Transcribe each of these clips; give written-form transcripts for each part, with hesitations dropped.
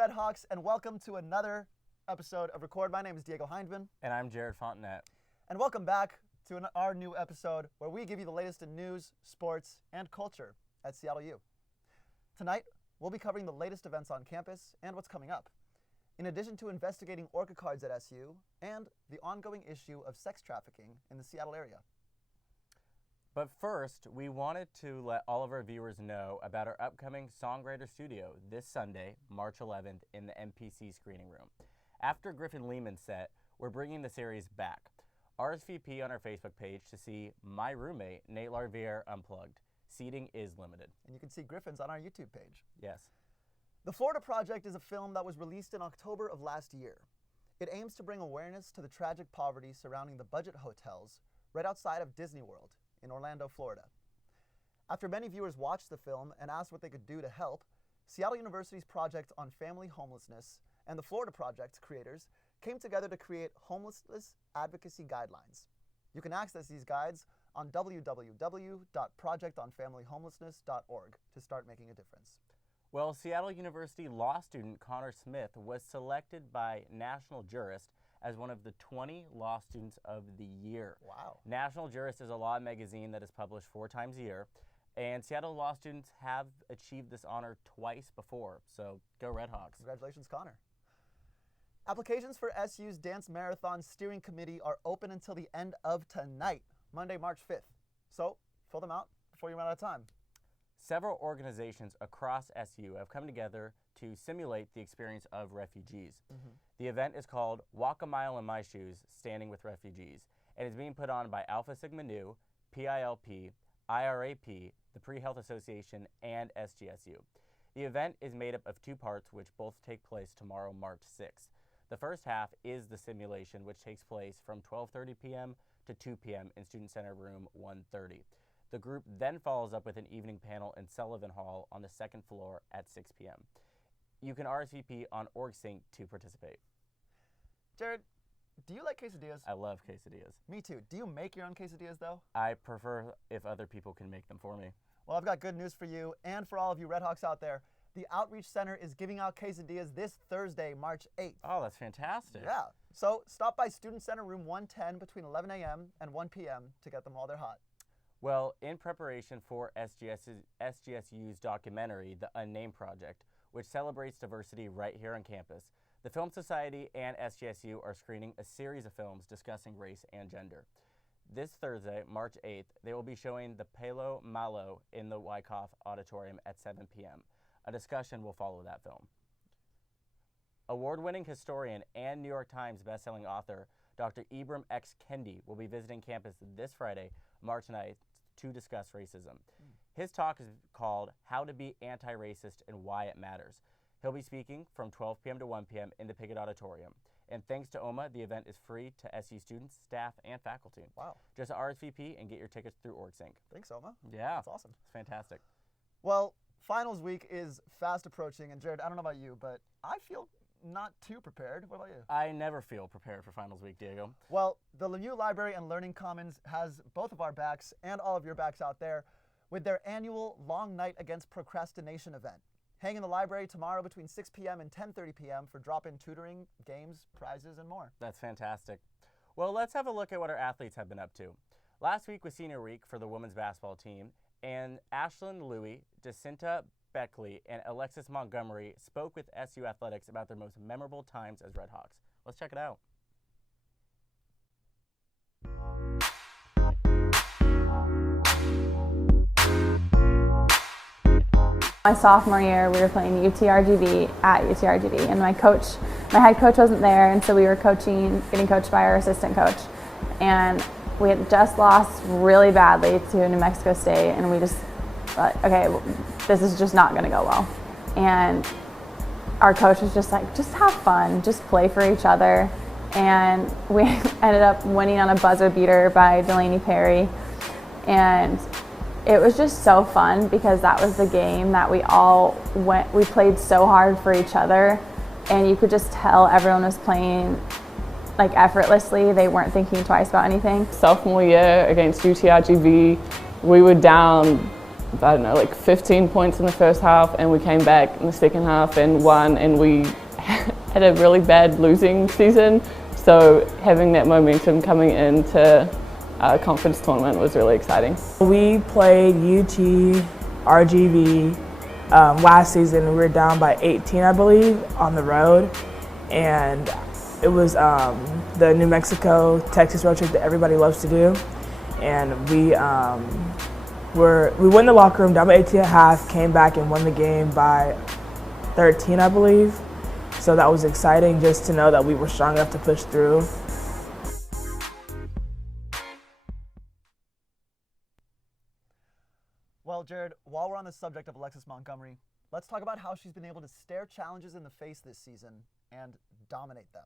Redhawks, and welcome to another episode of Record. My name is Diego Hyndman. And I'm Jared Fontennette. And welcome back to our new episode where we give you the latest in news, sports, and culture at Seattle U. Tonight, we'll be covering the latest events on campus and what's coming up, in addition to investigating Orca cards at SU and the ongoing issue of sex trafficking in the Seattle area. But first, we wanted to let all of our viewers know about our upcoming Songwriter Studio this Sunday, March 11th, in the MPC screening room. After Griffin Lehman's set, we're bringing the series back. RSVP on our Facebook page to see my roommate, Nate Larviere, Unplugged. Seating is limited. And you can see Griffin's on our YouTube page. Yes. The Florida Project is a film that was released in October of last year. It aims to bring awareness to the tragic poverty surrounding the budget hotels right outside of Disney World in Orlando, Florida. After many viewers watched the film and asked what they could do to help, Seattle University's Project on Family Homelessness and the Florida Project's creators came together to create homelessness advocacy guidelines. You can access these guides on www.projectonfamilyhomelessness.org to start making a difference. Well, Seattle University law student Connor Smith was selected by National Jurist as one of the 20 law students of the year. Wow. National Jurist is a law magazine that is published 4 times a year, and Seattle law students have achieved this honor twice before, so go Redhawks. Congratulations, Connor. Applications for SU's Dance Marathon Steering Committee are open until the end of tonight, Monday, March 5th. So fill them out before you run out of time. Several organizations across SU have come together to simulate the experience of refugees. The event is called Walk a Mile in My Shoes, Standing with Refugees, and is being put on by Alpha Sigma Nu, PILP, IRAP, the Pre-Health Association, and SGSU. The event is made up of 2 parts, which both take place tomorrow, March 6th. The first half is the simulation, which takes place from 12:30 p.m. to 2 p.m. in Student Center Room 130. The group then follows up with an evening panel in Sullivan Hall on the 2nd floor at 6 p.m. You can RSVP on OrgSync to participate. Jared, do you like quesadillas? I love quesadillas. Me too. Do you make your own quesadillas, though? I prefer if other people can make them for me. Well, I've got good news for you and for all of you Redhawks out there. The Outreach Center is giving out quesadillas this Thursday, March 8th. Oh, that's fantastic. Yeah. So stop by Student Center Room 110 between 11 a.m. and 1 p.m. to get them while they're hot. Well, in preparation for SGSU's documentary, The Unnamed Project, which celebrates diversity right here on campus, the Film Society and SGSU are screening a series of films discussing race and gender. This Thursday, March 8th, they will be showing The Palo Malo in the Wyckoff Auditorium at 7 p.m. A discussion will follow that film. Award-winning historian and New York Times bestselling author Dr. Ibram X. Kendi will be visiting campus this Friday, March 9th, to discuss racism. His talk is called How to Be Anti-Racist and Why It Matters. He'll be speaking from 12 p.m. to 1 p.m. in the Pickett Auditorium. And thanks to OMA, the event is free to SU students, staff, and faculty. Wow. Just RSVP and get your tickets through OrgSync. Thanks, Oma. Yeah. That's awesome. It's fantastic. Well, finals week is fast approaching, and Jared, I don't know about you, but I feel not too prepared. What about you? I never feel prepared for finals week, Diego. Well, the Lemieux Library and Learning Commons has both of our backs and all of your backs out there with their annual Long Night Against Procrastination event. Hang in the library tomorrow between 6 p.m. and 10:30 p.m. for drop-in tutoring, games, prizes, and more. That's fantastic. Well, let's have a look at what our athletes have been up to. Last week was senior week for the women's basketball team, and Ashlyn Louie, Jacinta Beckley, and Alexis Montgomery spoke with SU Athletics about their most memorable times as Redhawks. Let's check it out. My sophomore year, we were playing UTRGV at UTRGV, and my head coach wasn't there, and so we were getting coached by our assistant coach. And we had just lost really badly to New Mexico State, and we just thought, okay, this is just not going to go well. And our coach was just like, just have fun, just play for each other. And we ended up winning on a buzzer beater by Delaney Perry. And it was just so fun because that was the game that we played so hard for each other, and you could just tell everyone was playing like effortlessly. They weren't thinking twice about anything. Sophomore year against UTRGV, we were down I don't know, like 15 points in the first half, and we came back in the second half and won, and we had a really bad losing season. So having that momentum coming into a conference tournament was really exciting. We played UT, RGV last season. We were down by 18, I believe, on the road. And it was the New Mexico, Texas road trip that everybody loves to do. And we went in the locker room down by 18 at half, came back and won the game by 13, I believe. So that was exciting just to know that we were strong enough to push through. Well, Jared, while we're on the subject of Alexis Montgomery, let's talk about how she's been able to stare challenges in the face this season and dominate them.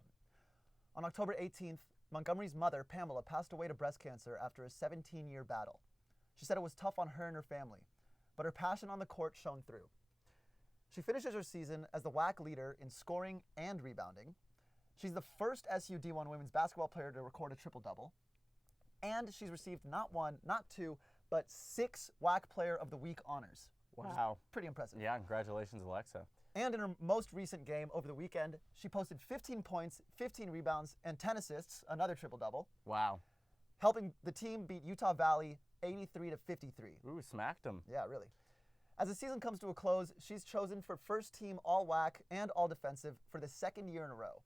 On October 18th, Montgomery's mother, Pamela, passed away to breast cancer after a 17-year battle. She said it was tough on her and her family, but her passion on the court shone through. She finishes her season as the WAC leader in scoring and rebounding. She's the first SU D1 women's basketball player to record a triple-double. And she's received not one, not two, but 6 WAC Player of the Week honors. Wow. Pretty impressive. Yeah, congratulations, Alexa. And in her most recent game over the weekend, she posted 15 points, 15 rebounds, and 10 assists, another triple-double. Wow. Helping the team beat Utah Valley 83-53. Ooh, smacked them. Yeah, really. As the season comes to a close, she's chosen for first team All-WAC and All-Defensive for the second year in a row.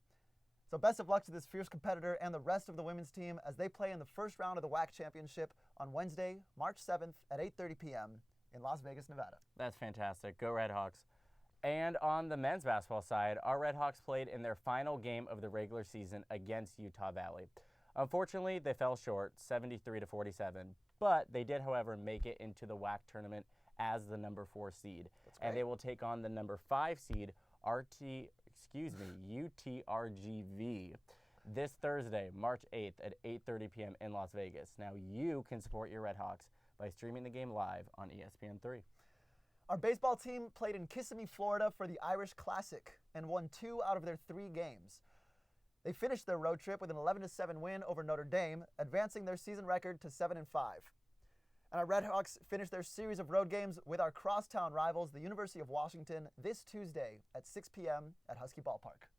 So best of luck to this fierce competitor and the rest of the women's team as they play in the first round of the WAC Championship on Wednesday, March 7th at 8:30 p.m. in Las Vegas, Nevada. That's fantastic. Go Redhawks. And on the men's basketball side, our Redhawks played in their final game of the regular season against Utah Valley. Unfortunately, they fell short, 73-47, but they did, however, make it into the WAC tournament as the number 4 seed. And they will take on the number 5 seed, UTRGV, this Thursday, March 8th at 8:30 p.m. in Las Vegas. Now you can support your Redhawks by streaming the game live on ESPN3. Our baseball team played in Kissimmee, Florida for the Irish Classic and won 2 out of their 3 games. They finished their road trip with an 11-7 win over Notre Dame, advancing their season record to 7-5. And our Redhawks finished their series of road games with our crosstown rivals, the University of Washington, this Tuesday at 6 p.m. at Husky Ballpark.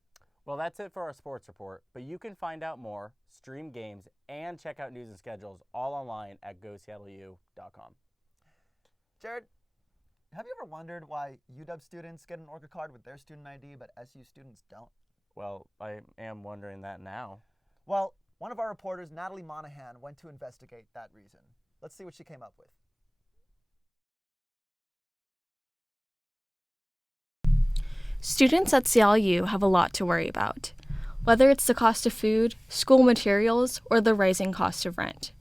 Well, that's it for our sports report, but you can find out more, stream games, and check out news and schedules all online at GoSeattleU.com. Jared, have you ever wondered why UW students get an Orca card with their student ID, but SU students don't? Well, I am wondering that now. Well, one of our reporters, Natalie Monahan, went to investigate that reason. Let's see what she came up with. Students at CLU have a lot to worry about, whether it's the cost of food, school materials, or the rising cost of rent.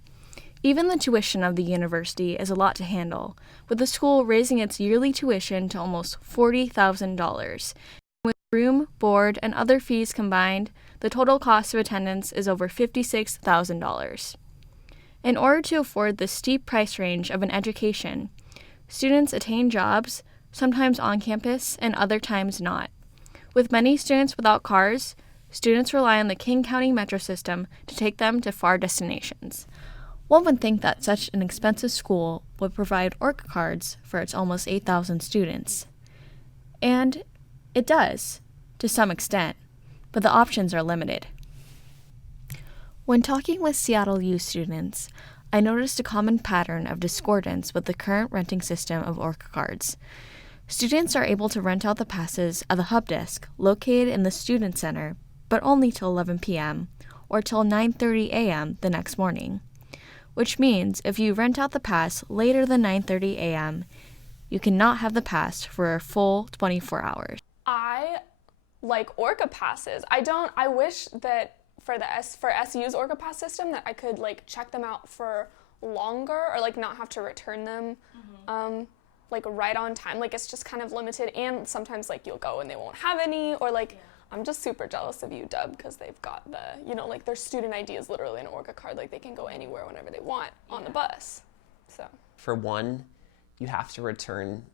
Even the tuition of the university is a lot to handle, with the school raising its yearly tuition to almost $40,000. With room, board, and other fees combined, the total cost of attendance is over $56,000. In order to afford the steep price range of an education, students attain jobs, sometimes on campus and other times not. With many students without cars, students rely on the King County metro system to take them to far destinations. One would think that such an expensive school would provide Orca cards for its almost 8,000 students. And it does, to some extent, but the options are limited. When talking with Seattle U students, I noticed a common pattern of discordance with the current renting system of Orca cards. Students are able to rent out the passes at the hub desk located in the Student Center, but only till 11 p.m. or till 9:30 a.m. the next morning, which means if you rent out the pass later than 9:30 a.m., you cannot have the pass for a full 24 hours. I like Orca passes. I wish that for SU's Orca pass system that I could like check them out for longer or like not have to return them like right on time. Like it's just kind of limited, and sometimes like you'll go and they won't have any, or like I'm just super jealous of UW because they've got the, you know, like their student ID is literally an Orca card. Like they can go anywhere whenever they want on the bus. So for one, you have to return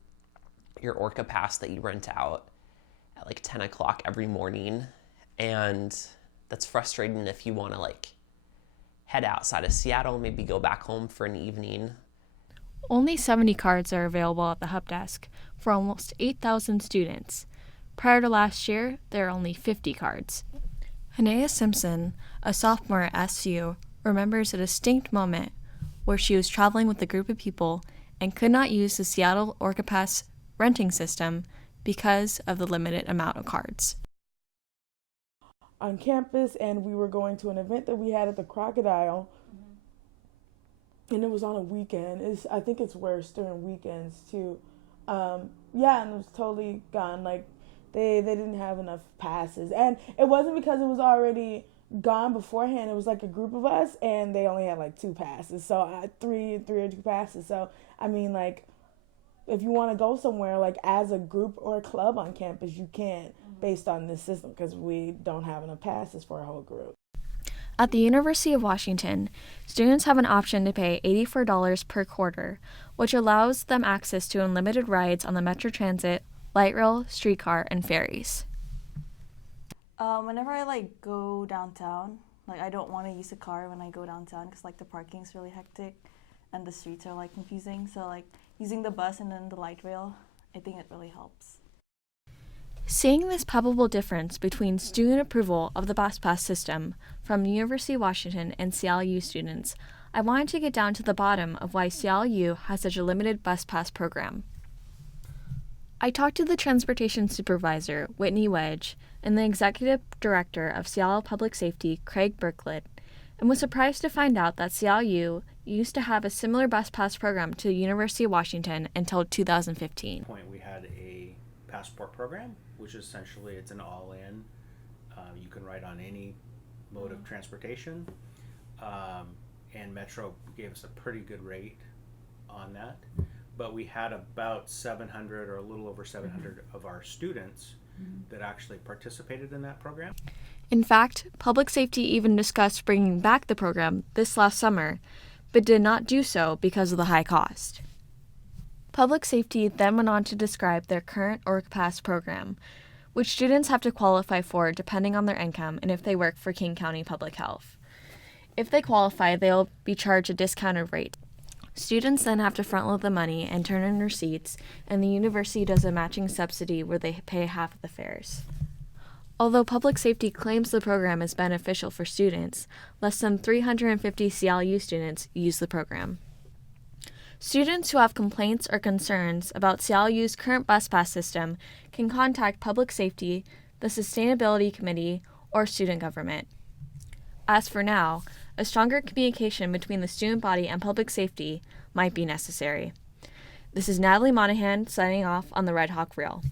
your Orca pass that you rent out at like 10 o'clock every morning, and that's frustrating if you want to like head outside of Seattle, maybe go back home for an evening. Only 70 cards are available at the hub desk for almost 8,000 students. Prior to last year, there are only 50 cards. Hanea Simpson, a sophomore at SU, remembers a distinct moment where she was traveling with a group of people and could not use the Seattle Orca Pass renting system because of the limited amount of cards. On campus, and we were going to an event that we had at the Crocodile, and it was on a weekend. I think it's where it's still a weekend too. Yeah, I mean, it's totally gone. Like, they didn't have enough passes, and it wasn't because it was already gone beforehand. It was like a group of us, and they only had like 2 passes. So I 3 passes. So I mean, like, if you want to go somewhere, like as a group or a club on campus, you can't based on this system because we don't have enough passes for a whole group. At the University of Washington, students have an option to pay $84 per quarter, which allows them access to unlimited rides on the Metro Transit, light rail, streetcar, and ferries. Whenever I go downtown, I don't want to use a car when I go downtown because the parking's really hectic and the streets are confusing. So using the bus and then the light rail, I think it really helps. Seeing this palpable difference between student approval of the bus pass system from the University of Washington and CLU students, I wanted to get down to the bottom of why CLU has such a limited bus pass program. I talked to the transportation supervisor, Whitney Wedge, and the executive director of Seattle Public Safety, Craig Berklet, and was surprised to find out that CLU used to have a similar bus pass program to the University of Washington until 2015. We had a passport program, which essentially it's an all-in. You can ride on any mode of transportation, and Metro gave us a pretty good rate on that. But we had about 700 or a little over 700 of our students that actually participated in that program. In fact, Public Safety even discussed bringing back the program this last summer, but did not do so because of the high cost. Public Safety then went on to describe their current Orca Pass program, which students have to qualify for depending on their income and if they work for King County Public Health. If they qualify, they will be charged a discounted rate. Students then have to front-load the money and turn in receipts, and the university does a matching subsidy where they pay half of the fares. Although Public Safety claims the program is beneficial for students, less than 350 CLU students use the program. Students who have complaints or concerns about CLU's current bus pass system can contact Public Safety, the Sustainability Committee, or student government. As for now, a stronger communication between the student body and Public Safety might be necessary. This is Natalie Monahan signing off on the Red Hawk Reel.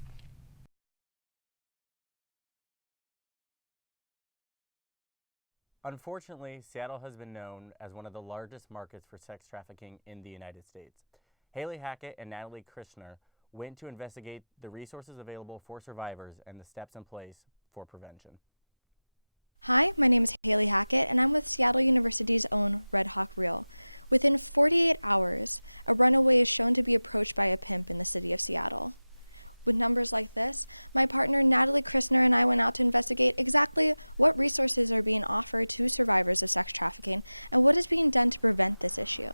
Unfortunately, Seattle has been known as one of the largest markets for sex trafficking in the United States. Haley Hackett and Natalie Krishner went to investigate the resources available for survivors and the steps in place for prevention. Hi, my name is Haley Hackett, and I'm with Seattle University's own Red Hawk Reel. Within 48 hours, a runaway is shown to be approached by a pimp in the city of Seattle. With numbers like this, my partner Natalie Krishner and I went out to investigate exactly what resources are being offered to survivors of sex trafficking and what is being done to prevent this issue.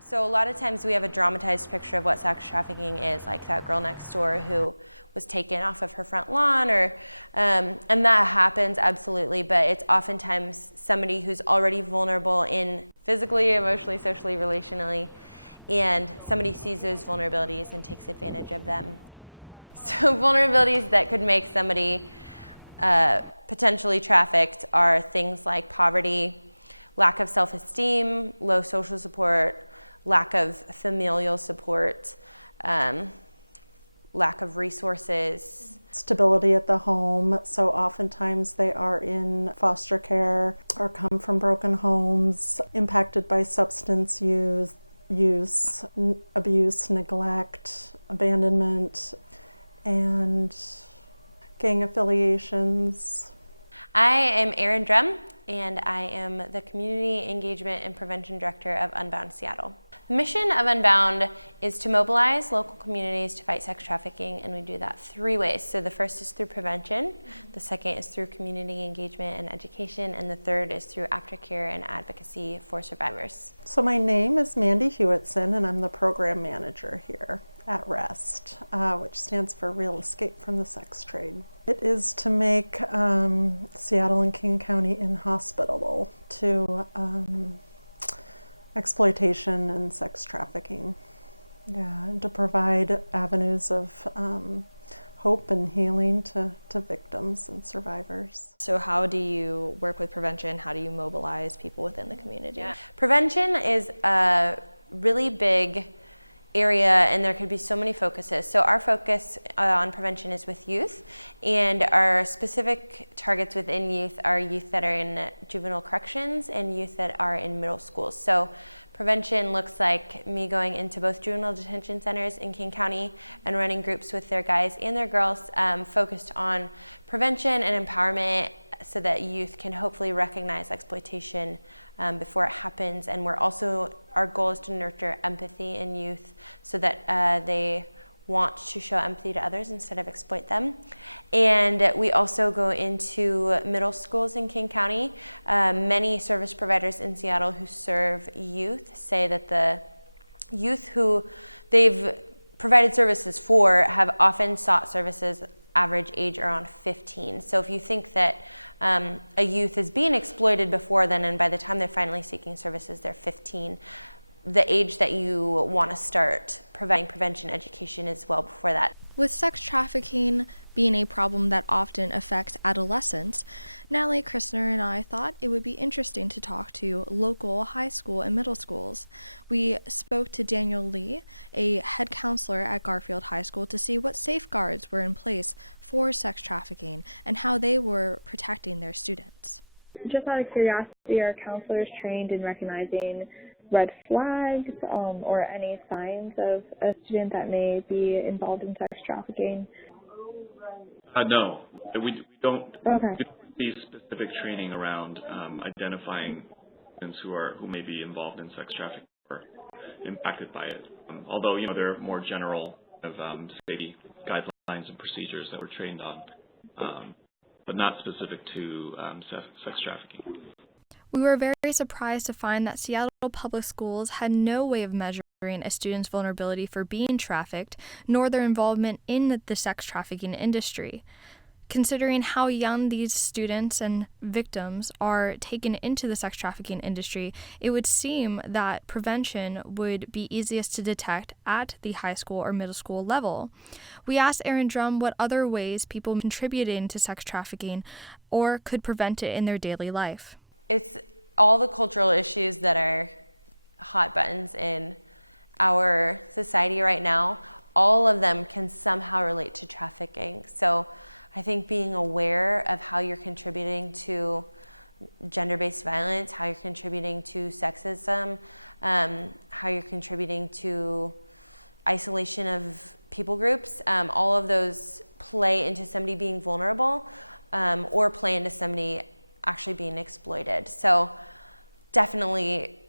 So a lot of times we have a dramatized picture of what sex trafficking is, like that girl next door who was taken off of her front lawn, and that happens absolutely, but it's oftentimes somebody who's already vulnerable in physically, emotionally, socially, relationally, and somebody sees those vulnerabilities and takes advantage of them. So vulnerabilities that could make somebody potentially trafficked are things like poverty, lack of self-esteem, low social support, lack of familial support, lack of resources. Stability at the home, so oftentimes they are in foster care or come from broken homes, impacted by substance use, abuse, neglect, abandonment, and gang affiliations. I am Erin Drum, and I am the Community Engagement and Prevention Director of Unbound Seattle. The mission of Unbound is to mobilize local communities to fight sex trafficking, and we do that 3 ways. So the first is through prevention, the second is through community engagement and education, and the third is through aftercare and advocacy for survivors. So my name is Mandy Hewitson, and I'm the program manager here at REST, which stands for Real Escape from the Sex Trade. It is to make Seattle and King County inhospitable to exploitation and sex trafficking. Yeah, and to provide avenues of hope and healing to victims and survivors. So how do you work with prevention? How do you mobilize people within the community? Yeah. Prevention is a really big area, and there could be so many focuses. So our focus on prevention is with youth, and our specific targets within youth are youth that are in juvenile corrections and youth that are in middle schools. So prevention looks like me going into both juvenile detention centers in King County and running groups with their guys and their girls focused on prevention and empowerment so that youth can hopefully recognize exploitation before it happens. And our goal is to nurture empathy in youth so that they want to show empathy to others instead of exploit them. And we also go into middle schools in King County. Many service providers in Seattle who serve youth say that the youth who they've provided services for have often sought services average age around 15. So if you think that a youth is being exploited before then, and by the time they're finally seeking services, they're 15, the age that you want to start providing prevention education is well before that. With sex trafficking being a problem that often affects adolescents, Natalie Christner and I thought it would be interesting to talk to local high school and middle schools. We spoke to Daniel Lee, a head counselor at Garfield High School, to see what safeguards were in place for sex trafficking and how they were protecting their students. Just out of curiosity, are counselors trained in recognizing red flags or any signs of a student that may be involved in sex trafficking? No, we don't Okay. see specific training around identifying students who may be involved in sex trafficking or impacted by it. Although there are more general safety guidelines and procedures that we're trained on, but not specific to sex trafficking. We were very surprised to find that Seattle public schools had no way of measuring a student's vulnerability for being trafficked, nor their involvement in the sex trafficking industry. Considering how young these students and victims are taken into the sex trafficking industry, it would seem that prevention would be easiest to detect at the high school or middle school level. We asked Aaron Drum what other ways people contributing to sex trafficking or could prevent it in their daily life. It's all the cultural issues that are hot buttons in our society right now. All of them can somehow relate to trafficking. So I think being aware of how you're contributing to gender-based violence, how you're contributing to sexism, how you're contributing to isolation of people groups, all of those play into somebody being vulnerable or play into somebody actually being exploited. So definitely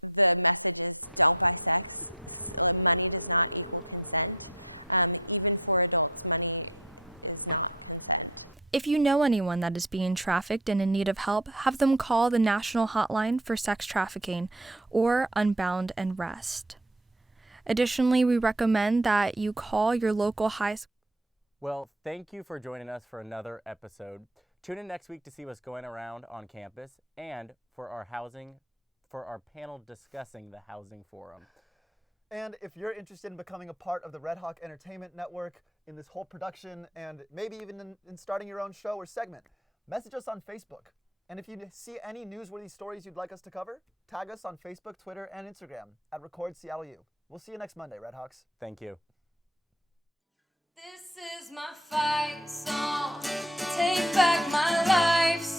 the message is don't buy sex. Money does not equal consent. Even for adults, money is not consent. If you know anyone that is being trafficked and in need of help, have them call the National Hotline for Sex Trafficking or Unbound and REST. Additionally, we recommend that you call your local high school. Well, thank you for joining us for another episode. Tune in next week to see what's going around on campus and for our panel discussing the housing forum. And if you're interested in becoming a part of the Red Hawk Entertainment Network in this whole production and maybe even in starting your own show or segment, message us on Facebook. And if you see any newsworthy stories you'd like us to cover, tag us on Facebook, Twitter, and Instagram at RecordSeattleU. We'll see you next Monday, Red Hawks. Thank you. This is my fight song. Take back my life.